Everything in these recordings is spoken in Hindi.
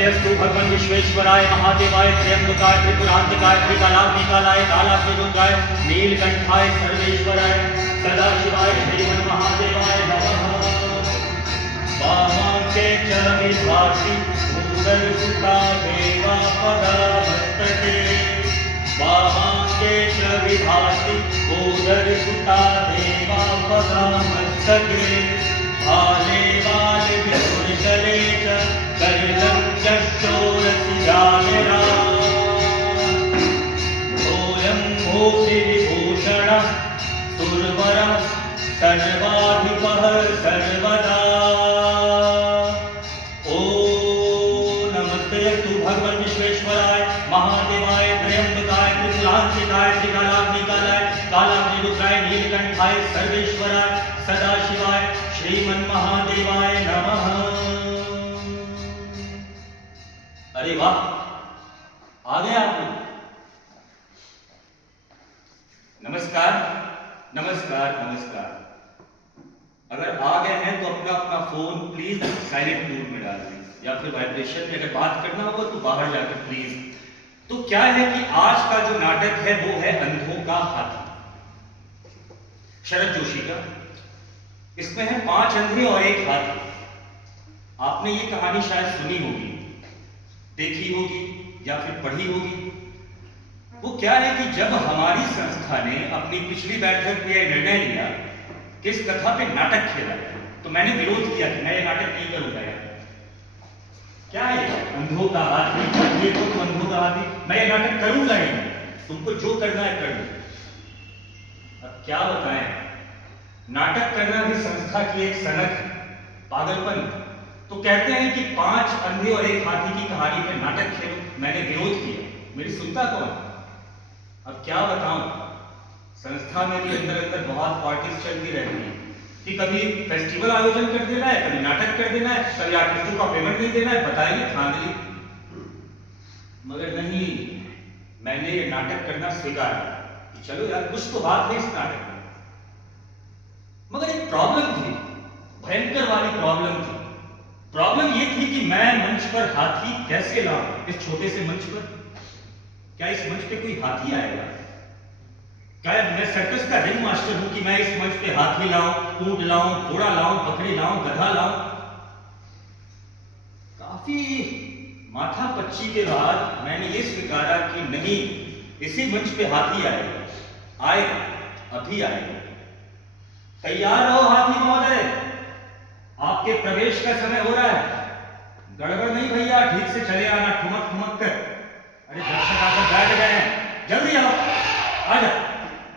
नमस्तेस्तु भगवान विश्वेश्वराय महादेवाय त्र्यंबकाय त्रिपुरांतकाय त्रिकालाग्निकालाय कालाग्निरुद्राय नीलकंठाय सर्वेश्वराय सदाशिवाय श्रीमन् महादेवाय नमः। वामांके च विभासि उदरसुता देवा पदामस्तके। वामांके च विभासि उदरसुता देवा पदामस्तके। भाले वाले विष्णुगले च कलिलं चक्षोरसि जामिरा। सोऽयं भूतिविभूषणः सुरवरः सर्वाधिपः सर्वदा। ॐ नमस्तेस्तु भगवान् विश्वेश्वराय महादेवाय त्र्यंबकाय त्रिपुरांतकाय त्रिकालाग्निकालाय कालाग्निरुद्राय नीलकंठाय सर्वेश्वराय सदाशिवाय श्रीमन् महादेवाय नमः। अरे वाह, आ गए आप लोग। नमस्कार नमस्कार नमस्कार। अगर आ गए हैं तो अपना अपना फोन प्लीज साइलेंट मोड में डाल दें या फिर वाइब्रेशन में। अगर बात करना होगा तो बाहर जाकर प्लीज। तो क्या है कि आज का जो नाटक है वो है अंधों का हाथी, शरद जोशी का। इसमें है 5 अंधे और 1 हाथी। आपने ये कहानी शायद सुनी होगी, देखी होगी या फिर पढ़ी होगी। वो क्या है कि जब हमारी संस्था ने अपनी पिछली बैठक में यह निर्णय लिया कि इस कथा पे नाटक खेला जाए, तो मैंने विरोध किया कि मैं ये नाटक नहीं करूंगा यार। क्या है अंधों का हाथी, ये तो अंधों का हाथी, मैं ये नाटक करूंगा ही नहीं। तुमको जो करना है कर लो। अब क्या बताएं, नाटक करना भी संस्था की एक सनक है, पागलपन। तो कहते हैं कि 5 अंधे और 1 हाथी की कहानी पे नाटक खेलो। मैंने विरोध किया, मेरी सुनता कौन। अब क्या बताऊं, संस्था में भी अंदर अंदर बहुत पार्टीज चलती रहती है कि कभी फेस्टिवल आयोजन कर देना है, कभी नाटक कर देना है, कभी आर्टिस्टों का पेमेंट नहीं देना है। बताइए धांधली। मगर नहीं, मैंने ये नाटक करना स्वीकार कि चलो यार कुछ तो बात है इस नाटक में। मगर एक प्रॉब्लम थी, भयंकर वाली प्रॉब्लम थी। प्रॉब्लम ये थी कि मैं मंच पर हाथी कैसे लाऊं इस छोटे से मंच पर। क्या इस मंच पे कोई हाथी आएगा? क्या मैं सर्कस का रिंग मास्टर हूं कि मैं इस मंच पे हाथी लाऊं, ऊंट लाऊं, घोड़ा लाऊं, बकरी लाऊं, गधा लाऊं? काफी माथा पच्ची के बाद मैंने ये स्वीकारा कि नहीं, इसी मंच पे हाथी आएगा। आएगा, अभी आएगा। तैयार रहो हाथी महोदय, आपके प्रवेश का समय हो रहा है। गड़बड़ नहीं भैया, ठीक से चले आना, ठुमक ठुमक कर। अरे दर्शक आकर बैठ गए हैं, जल्दी आओ, आजा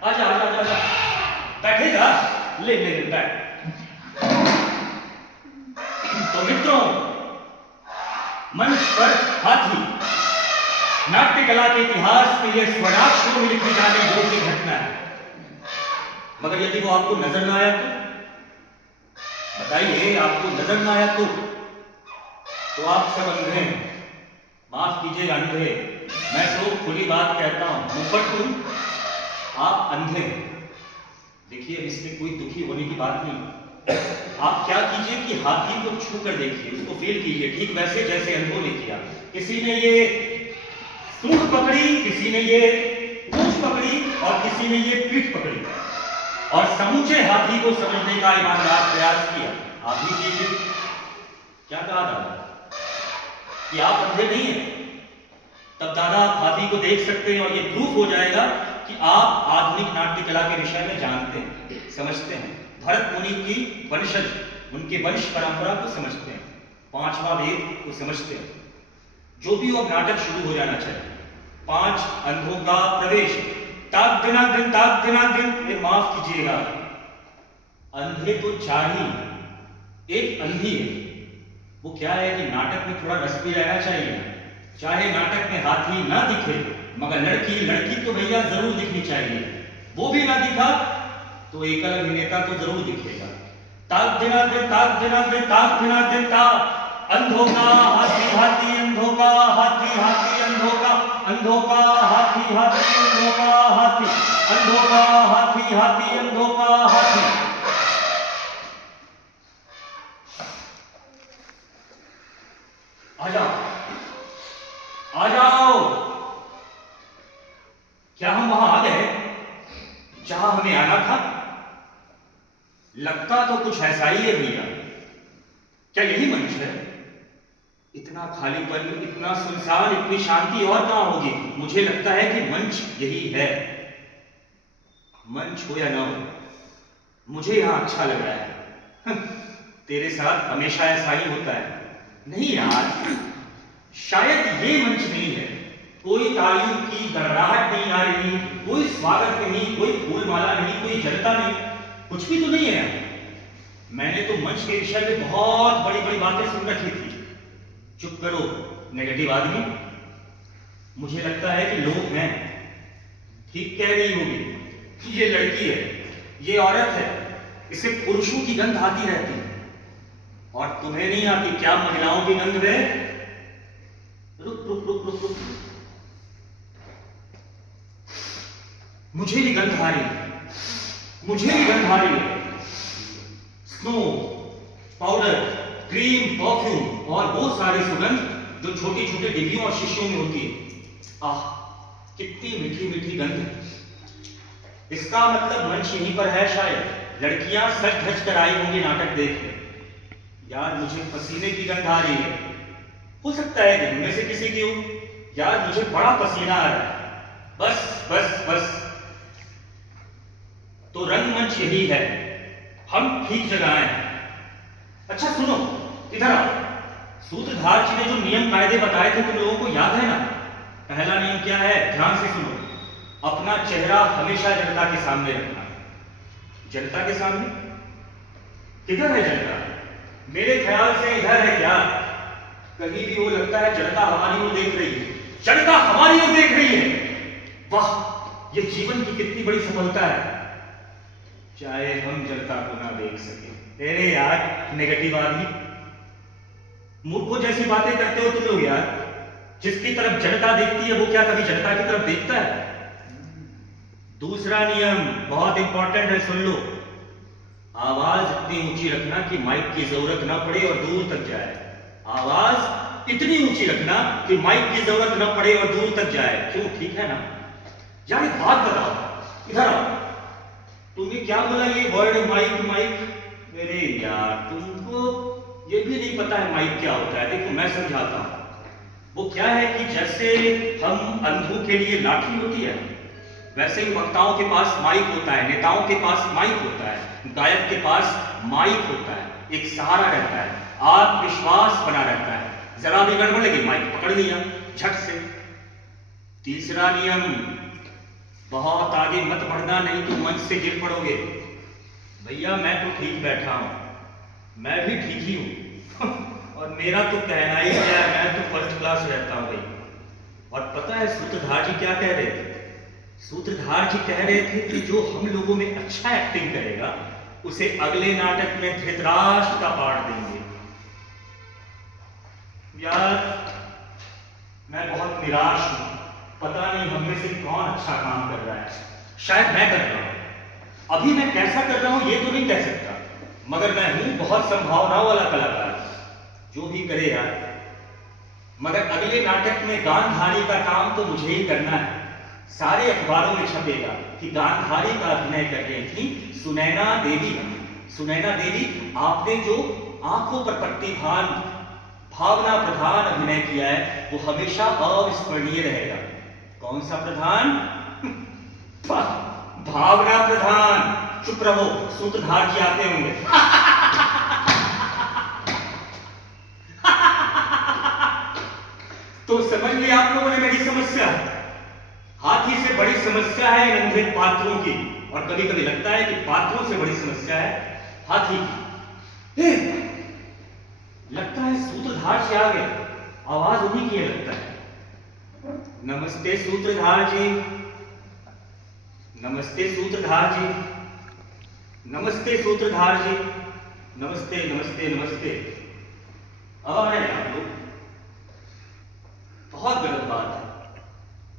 आजा आजा आजा। बैठेगा, ले ले ले बैठ। तो मित्रों, मंच पर हाथी, नाट्य कला के इतिहास में यह स्वर्णाक्षरों में लिखी जाने योग्य घटना है। मगर यदि वो आपको नजर ना आया तो बताइए, आपको नजर ना आया तो आप सब अंधे हैं। माफ कीजिएगा अंधे, मैं तो खुली बात कहता हूं, मुफट हूं, आप अंधे हैं। देखिए, इसमें कोई दुखी होने की बात नहीं। आप क्या कीजिए कि हाथी को छू कर देखिए, उसको फील कीजिए, ठीक वैसे जैसे अंधों ने किया। किसी ने ये सूंड पकड़ी, किसी ने ये पूंछ पकड़ी और किसी ने ये पीठ पकड़ी और समूचे हाथी को समझने का ईमानदार प्रयास किया। आप भी कीजिए। क्या कहा दादा कि आप अंधे नहीं हैं? तब दादा आप हाथी को देख सकते हैं और ये प्रूफ हो जाएगा कि आप आधुनिक नाट्य कला के विषय में जानते हैं, समझते हैं। भरत मुनि की वंशज, उनके वंश परंपरा को समझते हैं, 5वां वेद को समझते हैं। जो भी अब नाटक शुरू हो जाना चाहिए। 5 अंधों का प्रवेश, ताक दिनाक दिन, ये माफ कीजिएगा, अंधे तो 4 ही, एक अंधी है। वो क्या है कि नाटक में थोड़ा रस भी रहना चाहिए। चाहे नाटक में हाथी ना दिखे, मगर लड़की तो भैया जरूर दिखनी चाहिए। वो भी ना दिखा तो एकल अभिनेता तो जरूर दिखेगा। ताक दिना दिन, अंधों का हाथी हाथी, अंधों का हाथी हाथी, अंधों का हाथी हाथी, अंधों का हाथी, अंधों का हाथी हाथी, अंधों का हाथी। आ जाओ। लगता तो कुछ ऐसा ही है भैया। क्या यही मंच है? इतना खालीपन, इतना सुनसान, इतनी शांति और कहां होगी? मुझे लगता है कि मंच यही है। मंच हो या ना हो, मुझे यहां अच्छा लग रहा है। तेरे साथ हमेशा ऐसा ही होता है। नहीं यार, शायद ये मंच नहीं है। कोई तालियों की गड़गड़ाहट नहीं आ रही, कोई स्वागत नहीं, कोई फूलमाला नहीं, कोई जनता नहीं, कुछ भी तो नहीं है। मैंने तो मंच के विषय में बहुत बड़ी बड़ी बातें सुन रखी थी। चुप करो नेगेटिव आदमी। मुझे लगता है कि लोग हैं। ठीक कह रही होगी। ये लड़की है, ये औरत है, इसे पुरुषों की गंध आती रहती है। और तुम्हें नहीं आती क्या महिलाओं की गंध है? रुक रुक रुक रुक रुक, मुझे भी गंध आ रही है, मुझे भी गंध आ रही है। स्नो, पाउडर, क्रीम, परफ्यूम और वो सारी सुगंध जो छोटी छोटी डिब्बियों और शीशियों में होती है। आह, कितनी मीठी मीठी गंध। इसका मतलब मंच यहीं पर है शायद। लड़कियां सज धज कर आई होंगी नाटक देखने। यार मुझे पसीने की गंध आ रही है। हो सकता है कि उनमें से किसी की हो। यार मुझे बड़ा पसीना आ रहा है। बस बस बस। तो रंगमंच यही है। हम ठीक जगह आए हैं। अच्छा सुनो, इधर आओ। सूत्रधार जी ने जो नियम कायदे बताए थे तुम लोगों को याद है ना? पहला नियम क्या है? ध्यान से सुनो। अपना चेहरा हमेशा जनता के सामने रखना। जनता के सामने? किधर है जनता? मेरे ख्याल से इधर है क्या? कहीं भी वो लगता है जनता हमारी ओर देख रही है। जनता हमारी ओर देख रही है। वाह, ये जीवन की कितनी बड़ी सफलता है। चाहे हम जनता को ना देख सके। अरे यार नेगेटिव आदमी, मूर्खों जैसी बातें करते हो तुम लोग यार। जिसकी तरफ जनता देखती है वो क्या कभी जनता की तरफ देखता है? दूसरा नियम बहुत इंपॉर्टेंट है, सुन लो। आवाज इतनी ऊंची रखना कि माइक की जरूरत ना पड़े और दूर तक जाए। आवाज इतनी ऊंची रखना कि माइक की जरूरत ना पड़े और दूर तक जाए। क्यों, ठीक है ना? यार एक बात बताओ, इधर आओ। तुमने क्या बोला ये वर्ड माइक माइक? अरे यार तुमको ये भी नहीं पता है माइक क्या होता है। देखो मैं समझाता हूं। वो क्या है कि जैसे हम अंधों के लिए लाठी होती है, वैसे ही वक्ताओं के पास माइक होता है, नेताओं के पास माइक होता है, गायक के पास माइक होता है। एक सहारा रहता है, आत्मविश्वास बना रहता है। जरा भी गड़बड़ लगी माइक पकड़ लिया झट से। तीसरा नियम, बहुत आगे मत बढ़ना नहीं तो मंच से गिर पड़ोगे। भैया मैं तो ठीक बैठा हूं, मैं भी ठीक ही हूं। और मेरा तो कहना ही क्या है, मैं तो फर्स्ट क्लास रहता हूं भाई। और पता है सूत्रधार जी क्या कह रहे थे? सूत्रधार जी कह रहे थे कि जो हम लोगों में अच्छा एक्टिंग करेगा उसे अगले नाटक में धृतराष्ट्र का पाठ देंगे। यार मैं बहुत निराश हूं। पता नहीं हम में से कौन अच्छा काम कर रहा है। शायद मैं कर रहा हूं। अभी मैं कैसा कर रहा हूं ये तो नहीं कह सकता, मगर मैं हूं बहुत संभावनाओं वाला कलाकार। जो भी करे यार, मगर अगले नाटक में गांधारी का काम तो मुझे ही करना है। सारे अखबारों में छपेगा कि गांधारी का अभिनय कर रही थी सुनैना देवी। सुनैना देवी, आपने जो आंखों पर पट्टी भावना प्रधान अभिनय किया है वो हमेशा अविस्मरणीय रहेगा। कौन सा प्रधान? भावना प्रधान। चुप रहो, सूत्रधार जी आते होंगे। तो समझ लिया आप लोगों ने मेरी समस्या। हाथी से बड़ी समस्या है अंधे पात्रों की, और कभी कभी लगता है कि पात्रों से बड़ी समस्या है हाथी की। लगता है सूत्रधार से आ गए। आवाज उन्हीं की है लगता है। नमस्ते सूत्रधार जी, नमस्ते सूत्रधार जी, नमस्ते सूत्रधार जी, नमस्ते नमस्ते नमस्ते। आ रहे हैं आप लोग? बहुत गलत बात है।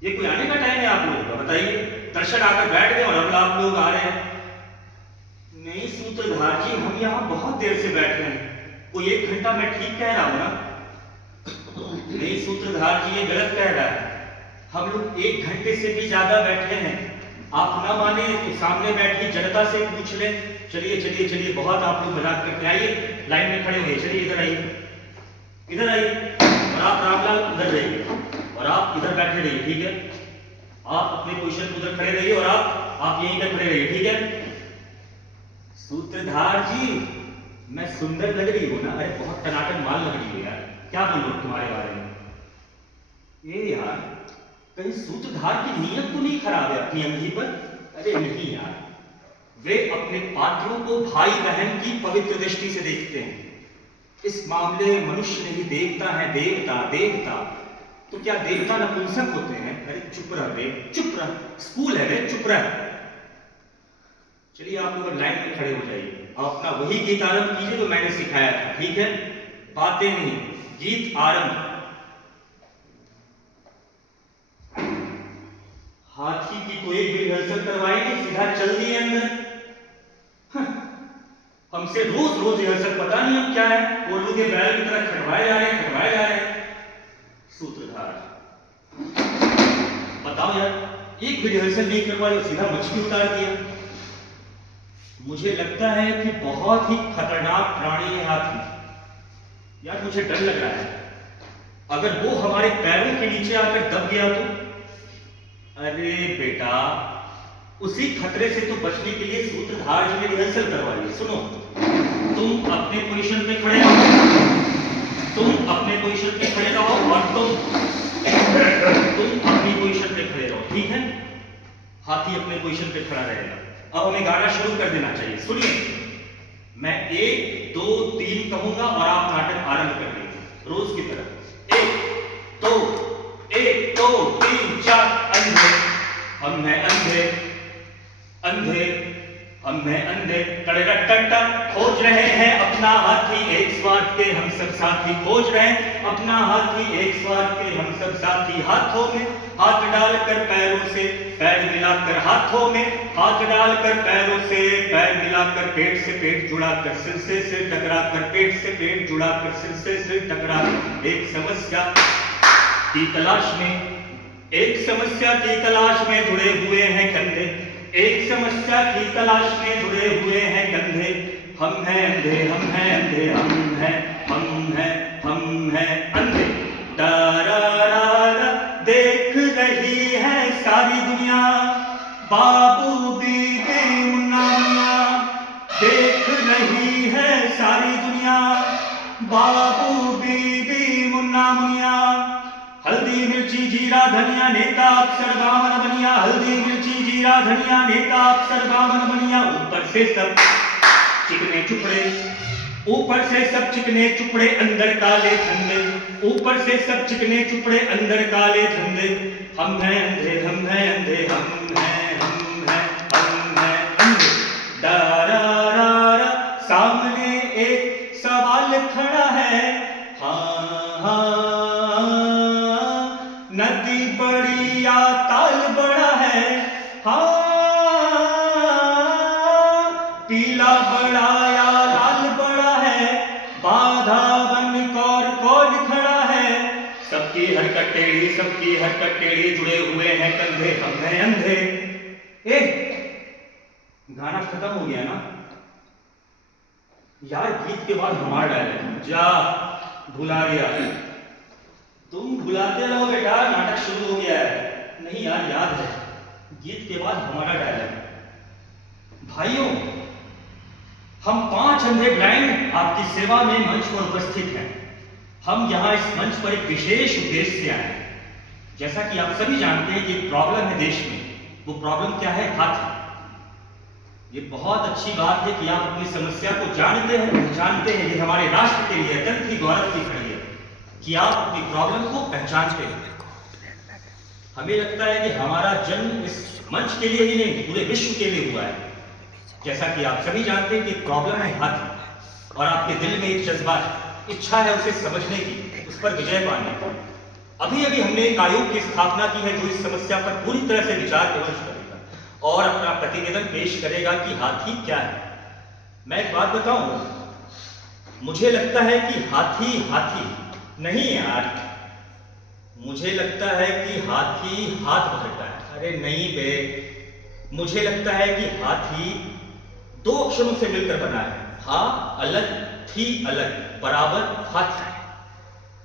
ये कोई आने का टाइम है आप लोगों का? बताइए। दर्शक आकर बैठ गए और अब आप लोग आ रहे हैं। नहीं सूत्रधार जी, हम यहां बहुत देर से बैठे हैं। कोई 1 घंटा मैं ठीक कह रहा हूं ना? नहीं सूत्रधार जी, ये गलत कह रहा है। हम लोग 1 घंटे से भी ज्यादा बैठे हैं। आप ना माने तो सामने बैठी जनता से पूछ लें। चलिए चलिए चलिए, बहुत आप लोग मजाक करके आइए, लाइन में खड़े हुए, चलिए इधर आइए, इधर आइए। और आप रामलाल उधर रहिए और आप इधर बैठे रहिए, ठीक है? आप अपने पोजीशन पर उधर खड़े रहिए और आप यहीं पर खड़े रहिए, ठीक है? सूत्रधार जी, मैं सुंदर लग रही हूँ ना? अरे बहुत टनाटन माल लग रही है यार, क्या बोलूं तुम्हारे बारे में? ये यार, कहीं सूत्रधार की नीयत तो नहीं खराब है अपनी अंगी पर? अरे नहीं यार, वे अपने पात्रों को भाई बहन की पवित्र दृष्टि से देखते हैं। इस मामले में मनुष्य नहीं देवता है, देवता देवता। तो क्या देवता नपुंसक होते हैं? अरे चुप रह बे, चुप रह, स्कूल है बे, चुप रह। चलिए आप लोग लाइन में खड़े हो जाइए, आप अपना वही गीत आरंभ कीजिए जो मैंने सिखाया था, ठीक है? बातें नहीं, गीत आरंभ। हाथी की तो एक भी रिहर्सल करवाएंगे, सीधा चल दिए अंदर। हमसे रोज रोज रिहर्सल, पता नहीं हम क्या है, कोल्लू के बैल की तरह खटवाए जा रहे हैं, खटवाए जा रहे हैं। सूत्रधार, बताओ यार, एक भी रिहर्सल नहीं करवाई और सीधा मछली उतार दिया। मुझे लगता है कि बहुत ही खतरनाक प्राणी है हाथी। यार मुझे डर लग रहा है, अगर वो हमारे पैरों के नीचे आकर दब गया तो? अरे बेटा, उसी खतरे से तो बचने के लिए सूत्रधार जी ने रिहर्सल करवाई। सुनो, तुम अपने पोजीशन पे खड़े रहो, तुम अपने पोजीशन पे खड़े रहो और तुम अपनी पोजीशन पे खड़े रहो, ठीक है? हाथी अपने पोजीशन पे खड़ा रहेगा। अब हमें गाना शुरू कर देना चाहिए। सुनिए, मैं 1 2 3 कहूंगा और आप नाटक आरंभ कर देंगे रोज की तरह। 1 2 1 2 3 4। अंधे हम हैं, अंधे अंधे हम हैं, अंधे टड़टटा खोज रहे हैं अपना हाथी, एक स्वार्थ के हम सब साथी। खोज रहे हैं अपना हाथी, एक स्वार्थ के हम सब साथी। हाथों में हाथ डालकर पैरों से पैर मिलाकर, हाथों में हाथ डालकर पैरों से पैर मिलाकर, पेट से पेट जुड़ाकर, सिर से सिर टकराकर, पेट से पेट जुड़ाकर, सिर से सिर टकराकर, एक समस्या की तलाश में, एक समस्या की तलाश में जुड़े हुए हैं कंधे, एक समस्या की तलाश में जुड़े हुए हैं कंधे। हम हैं अंधे, हम हैं अंधे, हम हैं, हम हैं, हम हैं अंधे। डरारा देख रही है सारी दुनिया, बाबू बीबी मुन्ना मियां देख रही है सारी दुनिया, बाबू बीबी मुन्ना मियां। हल्दी मिर्ची जीरा धनिया नेता अफसर दामन बनिया, हल्दी मिर्ची जीरा धनिया नेता अफसर दामन बनिया। ऊपर से सब चिकने चुपड़े, ऊपर से सब चिकने चुपड़े, अंदर काले धंधे, ऊपर से सब चिकने चुपड़े, अंदर काले धंधे। हम हैं अंधे, हम हैं अंधे, हम हैं, हम हैं, हम हैं अंधे। डरारा सामने एक सवाल खड़ा है, हाँ हाँ, नदी बड़ी या ताल बड़ा है, हाँ, पीला बड़ा या लाल बड़ा है, बाधा बन कौर कौन खड़ा है। सबकी हरकत टेढ़ी, सबकी हरकत टेढ़ी, जुड़े हुए हैं कंधे, हम हैं अंधे। गाना खत्म हो गया ना यार? गीत के बाद हमारा डायलॉग जा भुला गया। तुम भुलाते रहो बेटा, नाटक शुरू हो गया है। नहीं यार, याद है, गीत के बाद हमारा डायलॉग। भाइयों, हम 5 अंधे ब्लाइंड आपकी सेवा में मंच पर उपस्थित हैं। हम यहाँ इस मंच पर एक विशेष उद्देश्य से आए हैं। जैसा कि आप सभी जानते हैं कि प्रॉब्लम है देश में। वो प्रॉब्लम क्या है? हाथी। ये बहुत अच्छी बात है कि आप अपनी समस्या को जानते हैं, पहचानते हैं। ये हमारे राष्ट्र के लिए अत्यंत ही गौरव की घड़ी है कि आप अपनी प्रॉब्लम को पहचानते हैं। हमें लगता है कि हमारा जन्म इस मंच के लिए ही नहीं, पूरे विश्व के लिए हुआ है। जैसा कि आप सभी जानते हैं कि प्रॉब्लम है हाथी, और आपके दिल में एक जज्बा है, इच्छा है उसे समझने की, उस पर विजय पाने की। अभी अभी हमने एक आयोग की स्थापना की है जो इस समस्या पर पूरी तरह से विचार विमर्श करेगा और अपना प्रतिवेदन पेश करेगा कि हाथी क्या है। मैं एक बात बताऊं, मुझे लगता है कि हाथी हाथी नहीं यार, मुझे लगता है कि हाथी हाथ पकड़ता है। अरे नहीं बे, मुझे लगता है कि हाथी दो अक्षरों से मिलकर बना है। हा अलग, थी अलग, बराबर हाथ।